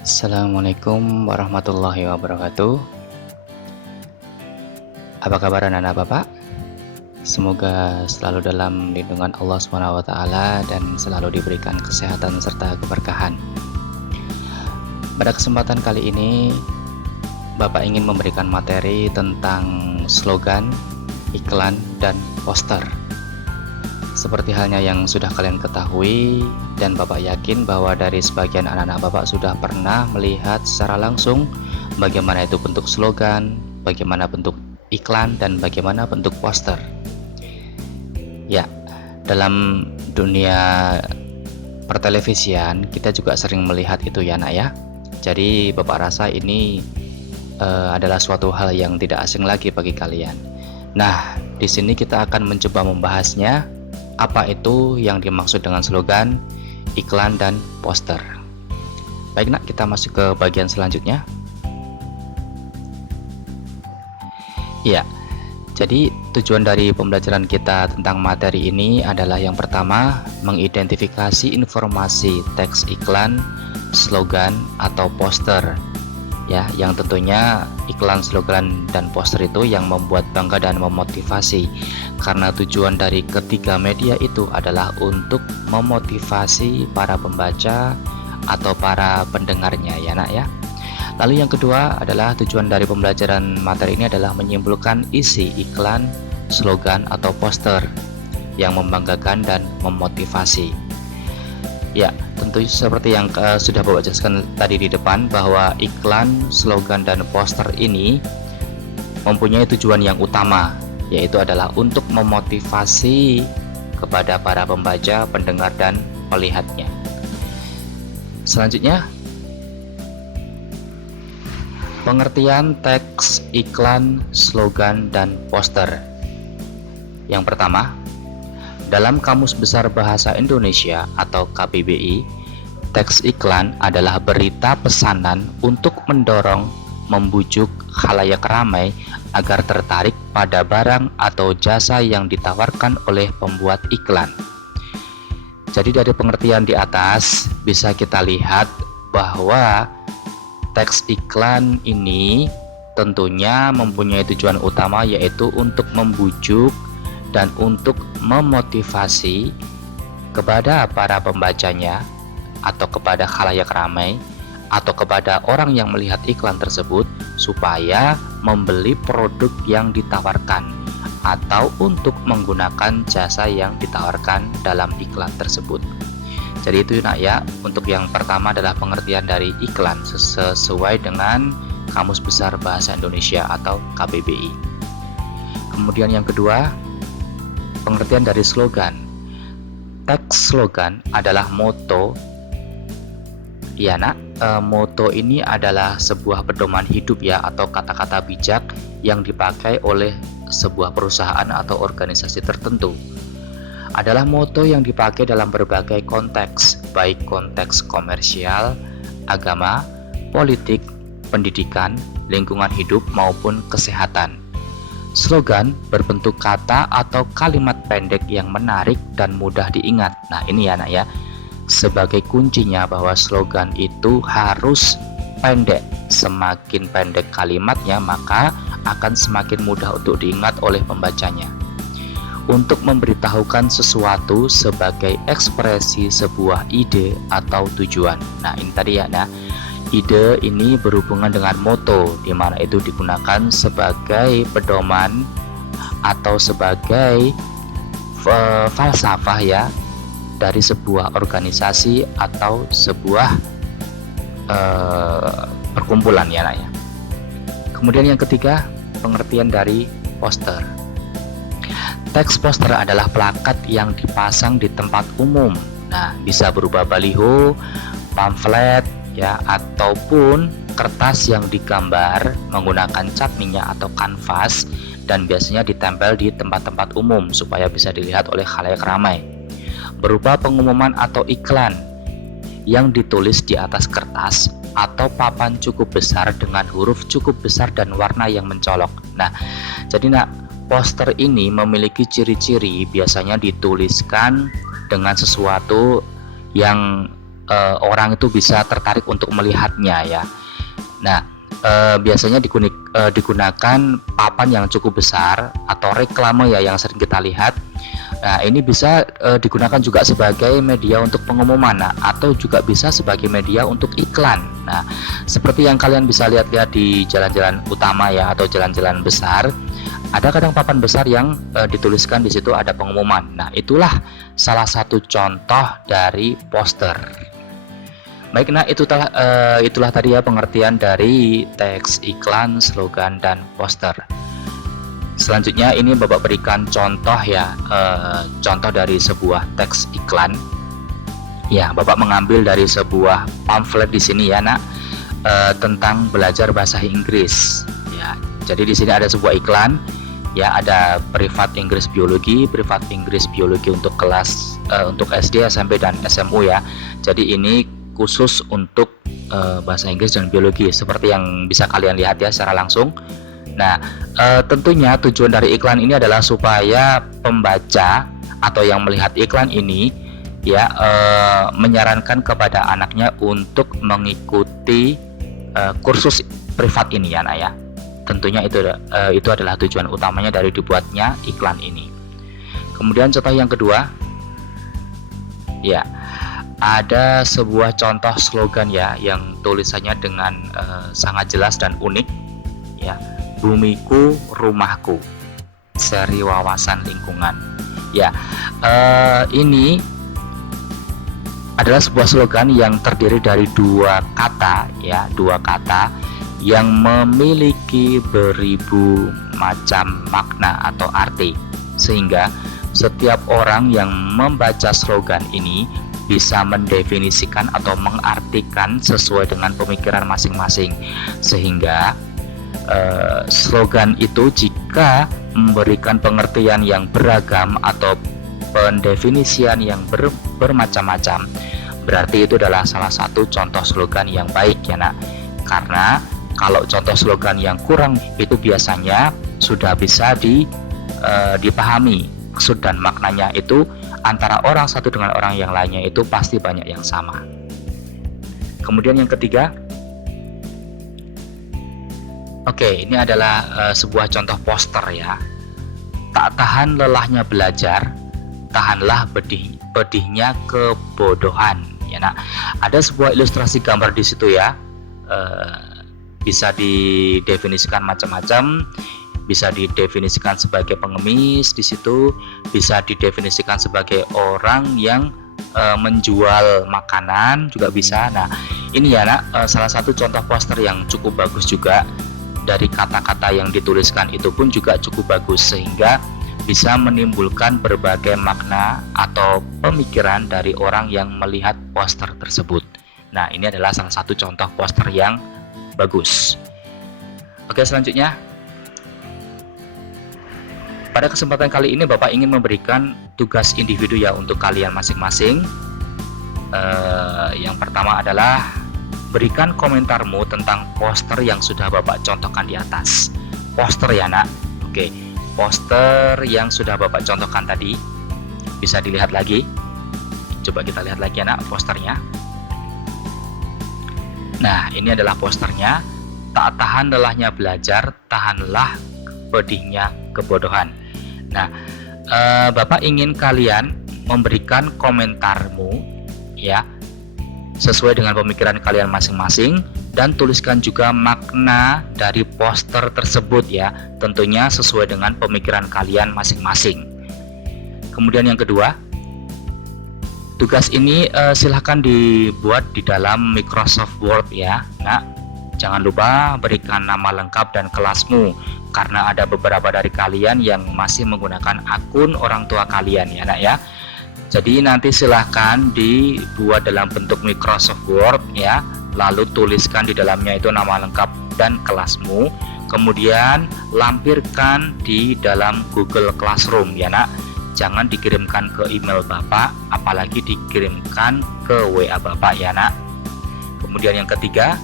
Assalamualaikum warahmatullahi wabarakatuh. Apa kabar anak-anak Bapak? Semoga selalu dalam lindungan Allah SWT dan selalu diberikan kesehatan serta keberkahan. Pada kesempatan kali ini, Bapak ingin memberikan materi tentang slogan, iklan, dan poster. Seperti halnya yang sudah kalian ketahui, dan Bapak yakin bahwa dari sebagian anak-anak Bapak sudah pernah melihat secara langsung bagaimana itu bentuk slogan, bagaimana bentuk iklan, dan bagaimana bentuk poster. Ya, dalam dunia pertelevisian kita juga sering melihat itu ya nak ya. Jadi Bapak rasa ini adalah suatu hal yang tidak asing lagi bagi kalian. Nah, di sini kita akan mencoba membahasnya. Apa itu yang dimaksud dengan slogan, iklan, dan poster. Baik nak, kita masuk ke bagian selanjutnya. Ya, jadi tujuan dari pembelajaran kita tentang materi ini adalah yang pertama, mengidentifikasi informasi teks iklan, slogan, atau poster. Ya, yang tentunya iklan, slogan, dan poster itu yang membuat bangga dan memotivasi, karena tujuan dari ketiga media itu adalah untuk memotivasi para pembaca atau para pendengarnya ya nak ya. Lalu yang kedua adalah tujuan dari pembelajaran materi ini adalah menyimpulkan isi iklan, slogan, atau poster yang membanggakan dan memotivasi. Ya, tentu seperti yang sudah Bapak jelaskan tadi di depan, bahwa iklan, slogan, dan poster ini mempunyai tujuan yang utama, yaitu adalah untuk memotivasi kepada para pembaca, pendengar, dan melihatnya. Selanjutnya, pengertian teks iklan, slogan, dan poster. Yang pertama, dalam Kamus Besar Bahasa Indonesia atau KBBI, teks iklan adalah berita pesanan untuk mendorong, membujuk khalayak ramai agar tertarik pada barang atau jasa yang ditawarkan oleh pembuat iklan. Jadi dari pengertian di atas bisa kita lihat bahwa teks iklan ini tentunya mempunyai tujuan utama, yaitu untuk membujuk dan untuk memotivasi kepada para pembacanya atau kepada khalayak ramai atau kepada orang yang melihat iklan tersebut supaya membeli produk yang ditawarkan atau untuk menggunakan jasa yang ditawarkan dalam iklan tersebut. Jadi itu nak ya, untuk yang pertama adalah pengertian dari iklan sesuai dengan Kamus Besar Bahasa Indonesia atau KBBI. Kemudian yang kedua, pengertian dari slogan. Teks slogan adalah moto. Ya nak, moto ini adalah sebuah pedoman hidup ya, atau kata-kata bijak yang dipakai oleh sebuah perusahaan atau organisasi tertentu. Adalah moto yang dipakai dalam berbagai konteks, baik konteks komersial, agama, politik, pendidikan, lingkungan hidup, maupun kesehatan. Slogan berbentuk kata atau kalimat pendek yang menarik dan mudah diingat. Nah ini ya nak ya, sebagai kuncinya bahwa slogan itu harus pendek. Semakin pendek kalimatnya maka akan semakin mudah untuk diingat oleh pembacanya. Untuk memberitahukan sesuatu sebagai ekspresi sebuah ide atau tujuan. Nah ini tadi ya, nah ide ini berhubungan dengan moto, di mana itu digunakan sebagai pedoman atau sebagai falsafah ya dari sebuah organisasi atau sebuah perkumpulan ya nak ya. Kemudian yang ketiga, pengertian dari poster. Teks poster adalah plakat yang dipasang di tempat umum. Nah, bisa berupa baliho, pamflet ya, ataupun kertas yang digambar menggunakan cat minyak atau kanvas, dan biasanya ditempel di tempat-tempat umum supaya bisa dilihat oleh khalayak ramai. Berupa pengumuman atau iklan yang ditulis di atas kertas atau papan cukup besar dengan huruf cukup besar dan warna yang mencolok. Nah, jadi nak, poster ini memiliki ciri-ciri, biasanya dituliskan dengan sesuatu yang orang itu bisa tertarik untuk melihatnya ya. Nah, biasanya digunakan papan yang cukup besar atau reklame ya yang sering kita lihat. Nah, ini bisa digunakan juga sebagai media untuk pengumuman, atau juga bisa sebagai media untuk iklan. Nah, seperti yang kalian bisa lihat-lihat di jalan-jalan utama ya, atau jalan-jalan besar, ada kadang papan besar yang dituliskan di situ ada pengumuman. Nah, itulah salah satu contoh dari poster. Baik, nah itulah tadi ya pengertian dari teks iklan, slogan, dan poster. Selanjutnya ini Bapak berikan contoh ya, contoh dari sebuah teks iklan. Ya, Bapak mengambil dari sebuah pamflet di sini ya, Nak, tentang belajar bahasa Inggris. Ya, jadi di sini ada sebuah iklan. Ya, ada privat Inggris biologi untuk kelas untuk SD, SMP, dan SMU ya. Jadi ini khusus untuk bahasa Inggris dan biologi, seperti yang bisa kalian lihat ya secara langsung. Nah, tentunya tujuan dari iklan ini adalah supaya pembaca atau yang melihat iklan ini ya menyarankan kepada anaknya untuk mengikuti kursus privat ini ya, Nak ya. Tentunya itu adalah tujuan utamanya dari dibuatnya iklan ini. Kemudian contoh yang kedua, ya, ada sebuah contoh slogan ya yang tulisannya dengan sangat jelas dan unik ya. Bumiku rumahku, seri wawasan lingkungan. Ya, ini adalah sebuah slogan yang terdiri dari dua kata yang memiliki beribu macam makna atau arti, sehingga setiap orang yang membaca slogan ini bisa mendefinisikan atau mengartikan sesuai dengan pemikiran masing-masing. Sehingga slogan itu jika memberikan pengertian yang beragam atau pendefinisian yang bermacam-macam, berarti itu adalah salah satu contoh slogan yang baik ya, Nak. Karena kalau contoh slogan yang kurang itu biasanya sudah bisa dipahami maksud dan maknanya itu antara orang satu dengan orang yang lainnya itu pasti banyak yang sama. Kemudian yang ketiga, ini adalah sebuah contoh poster ya. Tak tahan lelahnya belajar, tahanlah pedihnya kebodohan ya, Nak. Ada sebuah ilustrasi gambar di situ ya. Bisa didefinisikan macam-macam, bisa didefinisikan sebagai pengemis di situ, bisa didefinisikan sebagai orang yang menjual makanan juga bisa. Nah, ini ya, Nak, salah satu contoh poster yang cukup bagus juga. Dari kata-kata yang dituliskan itu pun juga cukup bagus, sehingga bisa menimbulkan berbagai makna atau pemikiran dari orang yang melihat poster tersebut. Nah, ini adalah salah satu contoh poster yang bagus. Oke, selanjutnya, pada kesempatan kali ini Bapak ingin memberikan tugas individu ya untuk kalian masing-masing. Yang pertama adalah berikan komentarmu tentang poster yang sudah Bapak contohkan di atas. Poster ya, Nak. Oke, poster yang sudah Bapak contohkan tadi bisa dilihat lagi. Coba kita lihat lagi ya, Nak, posternya. Nah, ini adalah posternya. Tak tahan lelahnya belajar, tahanlah pedihnya kebodohan. Nah, Bapak ingin kalian memberikan komentarmu ya, sesuai dengan pemikiran kalian masing-masing, dan tuliskan juga makna dari poster tersebut ya, tentunya sesuai dengan pemikiran kalian masing-masing. Kemudian yang kedua, tugas ini silahkan dibuat di dalam Microsoft Word ya. Nah, jangan lupa berikan nama lengkap dan kelasmu, karena ada beberapa dari kalian yang masih menggunakan akun orang tua kalian ya, Nak ya. Jadi nanti silahkan dibuat dalam bentuk Microsoft Word ya, lalu tuliskan di dalamnya itu nama lengkap dan kelasmu, kemudian lampirkan di dalam Google Classroom ya, Nak. Jangan dikirimkan ke email Bapak, apalagi dikirimkan ke WA Bapak ya, Nak. Kemudian yang ketiga,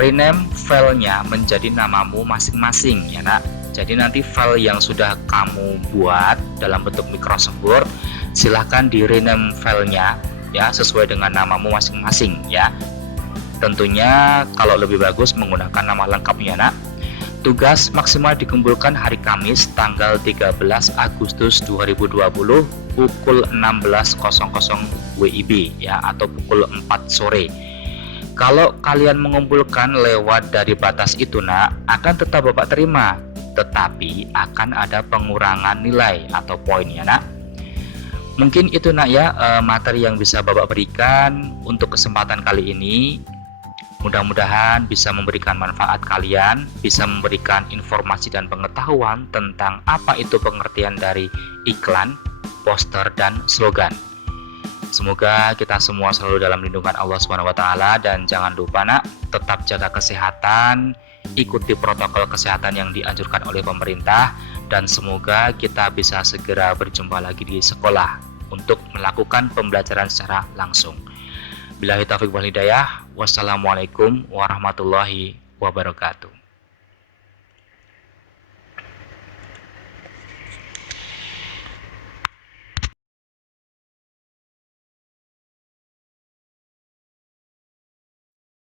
rename filenya menjadi namamu masing-masing ya, Nak. Jadi nanti file yang sudah kamu buat dalam bentuk Microsoft Word, silahkan di rename filenya ya, sesuai dengan namamu masing-masing ya. Tentunya kalau lebih bagus menggunakan nama lengkapnya nak. Tugas maksimal dikumpulkan hari Kamis tanggal 13 Agustus 2020 pukul 16.00 WIB ya, atau pukul 4 sore. Kalau kalian mengumpulkan lewat dari batas itu nak, akan tetap Bapak terima, tetapi akan ada pengurangan nilai atau poin ya nak. Mungkin itu nak ya, materi yang bisa Bapak berikan untuk kesempatan kali ini. Mudah-mudahan bisa memberikan manfaat kalian, bisa memberikan informasi dan pengetahuan tentang apa itu pengertian dari iklan, poster, dan slogan. Semoga kita semua selalu dalam lindungan Allah SWT, dan jangan lupa nak, tetap jaga kesehatan, ikuti protokol kesehatan yang dianjurkan oleh pemerintah, dan semoga kita bisa segera berjumpa lagi di sekolah untuk melakukan pembelajaran secara langsung. Billahi taufiq wal hidayah. Wassalamualaikum warahmatullahi wabarakatuh.